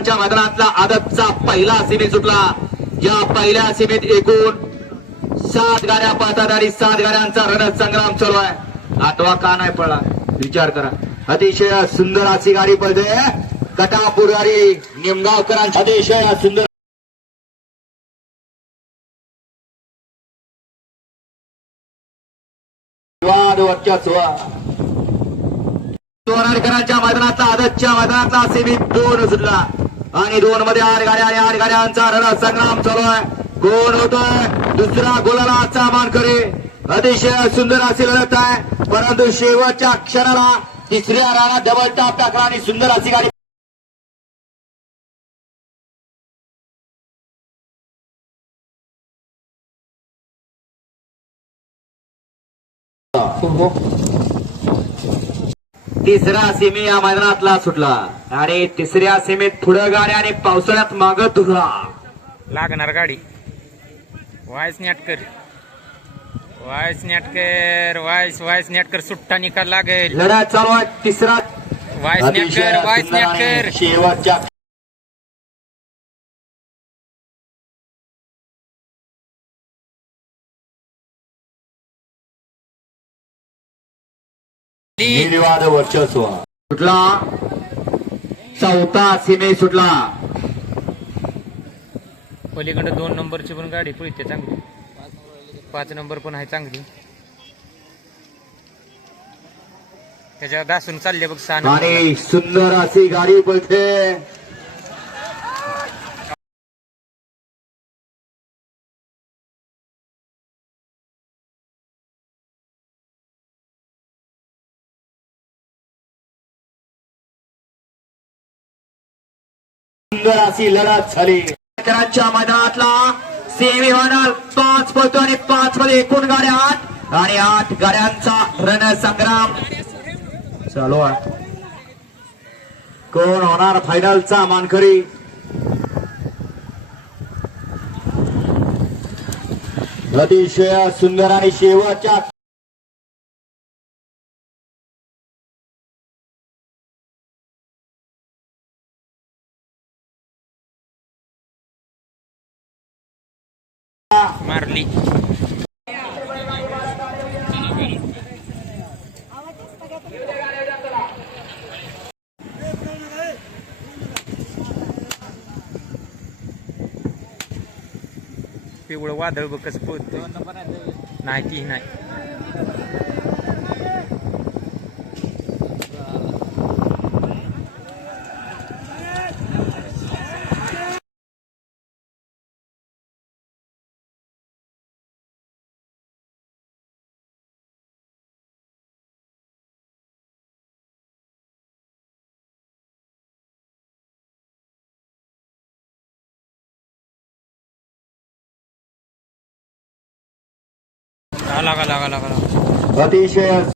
सुंदराकरांच्या मैदानातला आदतचा पहिला सीमेत सुटला. या पहिल्या सीमेत एकूण सात गाड्या पाहतात आणि सात गाड्यांचा रणसंग्राम चालू आहे. आठवा का नाही पडला? विचार करा. अतिशय सुंदर अशी गाडी पडते कटापूर गाडी निमगावकरांची. अतिशय सुंदर. वाद सोनारकरांच्या मैदानातला आदतच्या मैदानातला सेमीत दोन सुटला. आणि दोन मध्ये आठ गाड्या आणि आठ गाड्यांचा रण संग्राम चालू आहे. कोण होतोय दुसरा गोलाला मानकरी अतिशय सुंदर अशी लढत आहे. परंतु शेवटच्या क्षणाला तिसऱ्या रानात डबल टाप टाकला आणि सुंदर अशी गाडी तिसरा सेमी या मैदानातला सुटला. आणि तिसऱ्या सेमीत पुढं गाड्या आणि पावसाळ्यात माग धुळा लागणार गाडी. वायस नेटकर वायस नेटकर वायस वायस नेटकर सुट्टा निकाल लागेल. लढा चालू आहे तिसरा. वायस नेटकर वायस नेटकर शेवटच्या निर्वाद वर्चस्व. सुटला. चौथा सीमे सुटला. पलीकडे दोन नंबरची पण गाडी पळते चांगली. पाच नंबर पण आहे चांगली. त्याच्यावर घासून चालले बघ सहा नंबर. आणि सुंदर अशी गाडी पळते. सुंदर अशी लढत झाली. मैदानातला सेमी फायनल पाच पळतो आणि पाच मध्ये एकूण गाड्या आठ आणि आठ गाड्यांचा रणसंग्राम. चालू आहे कोण होणार फायनलचा मानकरी? अतिशय सुंदर आणि शेवटच्या मारली. पिवळं वादळ बघ कसं पोहत नाही ती नाही. Kala, kala, kala, kala. Patisyas.